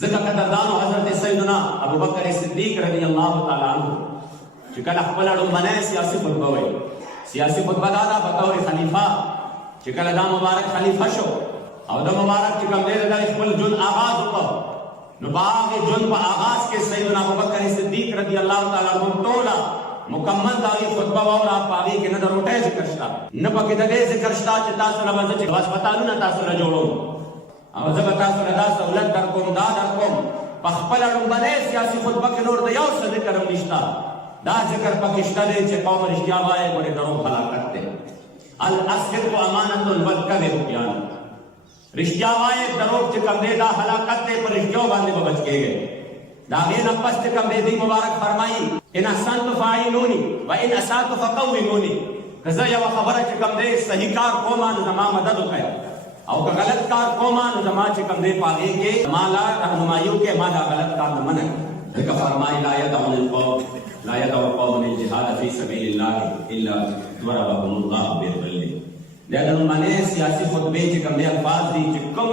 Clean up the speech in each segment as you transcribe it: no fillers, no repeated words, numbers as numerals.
ځکه قدردانو حضرت سیدنا ابوبکر صدیق رضی الله تعالی عنہ چې کله خپله لومړنۍ سیاسي خطبه وایي، سیاسي خطبه دا ده بطور خلیفه چې کله دا مبارک خلیفه شو او د مبارک چې کوم دی د خپل ژوند آغاز وکړ، نو په هغې ژوند په آغاز کې سیدنا ابوبکر صدیق رضی الله تعالی عنہ ټوله مکمل د هغې خطبه واوره. په هغې کې نه د روټۍ ذکر شته، نه پکې د دې ذکر شته چې تاسو له به زه چې هسپتالونه تاسو له جوړوم او زه به تاسو له دا سهولت در کوم دا در کوم. په خپله لومړنۍ سیاسي خطبه کې نور د یو څه ذکر هم نشته. دا ذکر پکې شته دی چې قوم رښتیا وایي ګورې دروغ هلاکت دی. الصدق امانة والکذب خیانت. رښتیا وایي دروغ چې کوم دی دا هلاکت دی، په رښتیو باندې به بچ کېږئ. د هغې نه پس چې کوم دی دوی مبارک فرمایي ان احسنت فاعلوني و ان اسأت فقوموني. که زه یوه خبره چې کوم دی صحیح کار کوم نو زما مدد وکړئ، او که غلط کار کوم نو زما چې کوم دی په هغې کې ما لا رهنمایي وکړئ، ما دا غلط کار نه منع کړئ. ځکه فرمایي لا يدع قوم الجهاد فی سبیل الله الا ضربهم الله بالذل. دا د لومړنۍ سیاسي خطبې چې کوم دی الفاظ دي چې کوم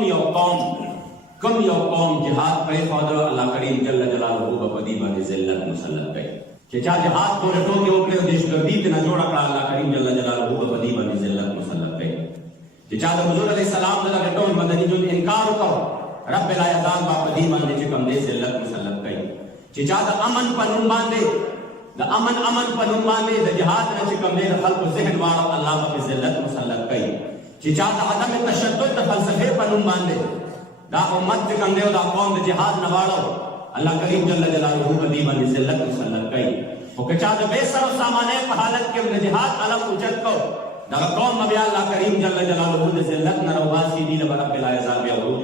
یو قوم جهاد پرېښوده، الله کریم جل جلاله به په دې باندې ذلت مسلط کوي. چې چا جهاد پورې ټوکې وکړې او دهشتګردي ترې نه جوړه کړه، الله کریم جل جلاله به په دې باندې ذلت مسلط کوي. چې چا د حضور علیه السلام د دغه ټول مدني ژوند انکار وکړ، رب العزت به په دې باندې چې کوم دی ذلت مسلط کوي. چې چا د امن په نوم باندې د امن په نوم باندې د جهاد نه چې کوم دی د خلکو ذهن واړو، الله به ذلت مسلط کوي. چې چا د عدم تشدد د فلسفې په نوم باندې دا امت چې کوم دی او دا قوم د جهاد نه واړو، الله کریم جل جلاله په دې باندې ذلت مسلط کوي. خو که چا د بې سر و سامانۍ په حالت کې د جهاد علم اوچت کړو، دغه قوم بیا الله کریم جل جلاله د ذلت نه راوباسي، دې له به رب العزت بیا عروج